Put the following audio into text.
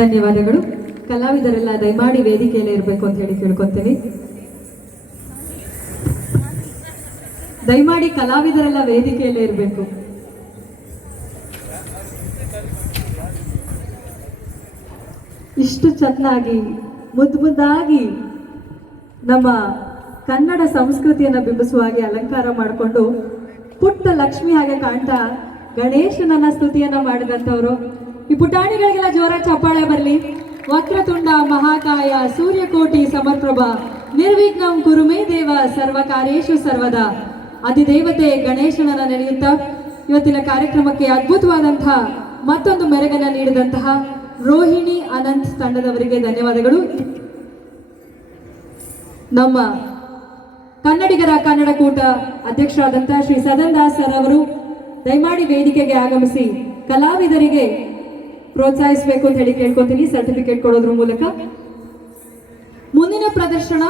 ಧನ್ಯವಾದಗಳು. ಕಲಾವಿದರೆಲ್ಲ ದಯಮಾಡಿ ವೇದಿಕೆಯಲ್ಲೇ ಇರಬೇಕು ಅಂತ ಹೇಳಿ ಕೇಳ್ಕೊತೀನಿ. ದಯಮಾಡಿ ಕಲಾವಿದರೆಲ್ಲ ವೇದಿಕೆಯಲ್ಲೇ ಇರಬೇಕು. ಇಷ್ಟು ಚೆನ್ನಾಗಿ ಮುದ್ದಾಗಿ ನಮ್ಮ ಕನ್ನಡ ಸಂಸ್ಕೃತಿಯನ್ನು ಬಿಂಬಿಸುವ ಹಾಗೆ ಅಲಂಕಾರ ಮಾಡಿಕೊಂಡು ಪುಟ್ಟ ಲಕ್ಷ್ಮಿ ಹಾಗೆ ಕಾಣ್ತಾ ಗಣೇಶನನ್ನ ಸ್ತುತಿಯನ್ನ ಮಾಡಿದಂಥವ್ರು. ಈ ಪುಟಾಣಿಗಳಿಗೆಲ್ಲ ಜೋರ ಚಪ್ಪಾಳೆ ಬರಲಿ. ವಕ್ರತುಂಡ ಮಹಾಕಾಯ ಸೂರ್ಯಕೋಟಿ ಸಮರ್ಪ್ರಭ ನಿರ್ವಿಘ್ನಂ ಕುರುಮೇ ದೇವ ಸರ್ವ ಕಾರ್ಯೇಷು ಸರ್ವದಾ. ಅಧಿದೇವತೆ ಗಣೇಶನನ್ನ ನೆನೆಯುತ್ತಾ ಇವತ್ತಿನ ಕಾರ್ಯಕ್ರಮಕ್ಕೆ ಅದ್ಭುತವಾದಂತಹ ಮತ್ತೊಂದು ಮೆರಗನ್ನ ನೀಡಿದಂತಹ ರೋಹಿಣಿ ಅನಂತ್ ತಂಡದವರಿಗೆ ಧನ್ಯವಾದಗಳು. ನಮ್ಮ ಕನ್ನಡಿಗರ ಕನ್ನಡ ಕೂಟ ಅಧ್ಯಕ್ಷರಾದಂತಹ ಶ್ರೀ ಸದನ್ ದಾಸ್ ಸರ್ ಅವರು ದಯಮಾಡಿ ವೇದಿಕೆಗೆ ಆಗಮಿಸಿ ಕಲಾವಿದರಿಗೆ ಪ್ರೋತ್ಸಾಹಿಸಬೇಕು ಅಂತ ಹೇಳಿ ಕೇಳ್ಕೊತೀನಿ. ಸರ್ಟಿಫಿಕೇಟ್ ಕೊಡೋದ್ರ ಮೂಲಕ ಮುಂದಿನ ಪ್ರದರ್ಶನ